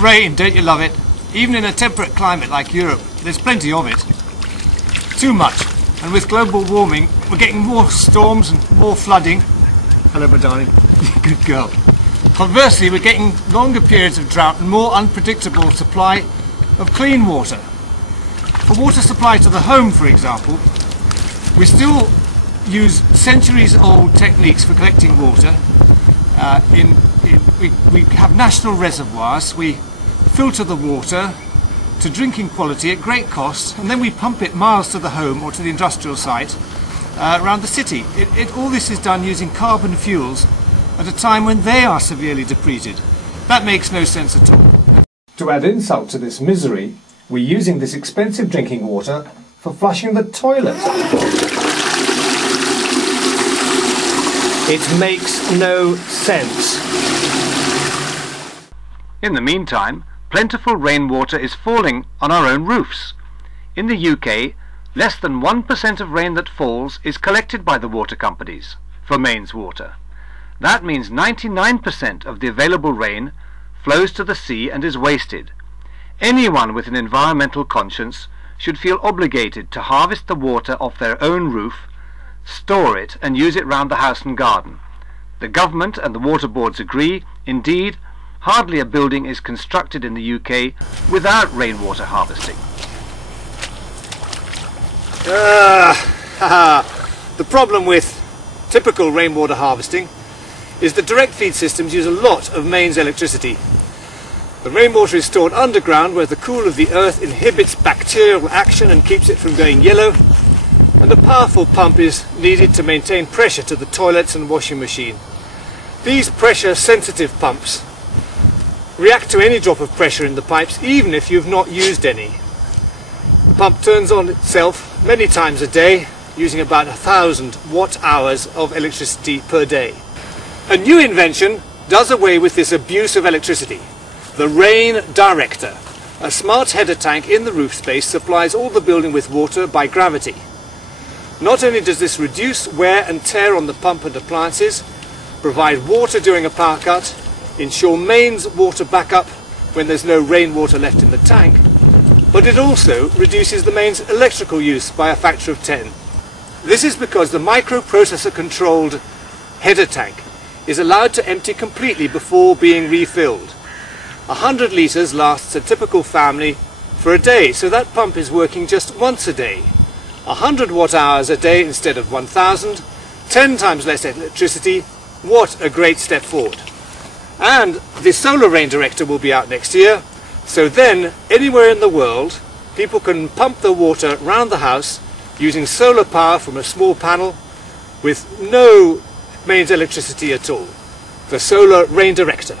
Rain, don't you love it? Even in a temperate climate like Europe, there's plenty of it. Too much. And with global warming, we're getting more storms and more flooding. Hello, my darling. Good girl. Conversely, we're getting longer periods of drought and more unpredictable supply of clean water. For water supply to the home, for example, we still use centuries-old techniques for collecting water. We have national reservoirs. We filter the water to drinking quality at great cost, and then we pump it miles to the home or to the industrial site around the city. All this is done using carbon fuels at a time when they are severely depleted. That makes no sense at all. To add insult to this misery, we're using this expensive drinking water for flushing the toilet. It makes no sense. In the meantime, plentiful rainwater is falling on our own roofs. In the UK, less than 1% of rain that falls is collected by the water companies for mains water. That means 99% of the available rain flows to the sea and is wasted. Anyone with an environmental conscience should feel obligated to harvest the water off their own roof, store it and use it round the house and garden. The government and the water boards agree. Indeed, hardly a building is constructed in the UK without rainwater harvesting. The problem with typical rainwater harvesting is that direct feed systems use a lot of mains electricity. The rainwater is stored underground where the cool of the earth inhibits bacterial action and keeps it from going yellow, and a powerful pump is needed to maintain pressure to the toilets and washing machine. These pressure sensitive pumps react to any drop of pressure in the pipes, even if you've not used any. The pump turns on itself many times a day, using about 1,000 watt-hours of electricity per day. A new invention does away with this abuse of electricity. The Rain Director, a smart header tank in the roof space, supplies all the building with water by gravity. Not only does this reduce wear and tear on the pump and appliances, provide water during a power cut, ensure mains water backup when there's no rainwater left in the tank, but it also reduces the mains electrical use by a factor of 10. This is because the microprocessor controlled header tank is allowed to empty completely before being refilled. 100 litres lasts a typical family for a day, so that pump is working just once a day. 100 watt-hours a day instead of 1,000, 10 times less electricity. What a great step forward. And the solar rain director will be out next year, so then anywhere in the world people can pump the water round the house using solar power from a small panel with no mains electricity at all. The solar rain director.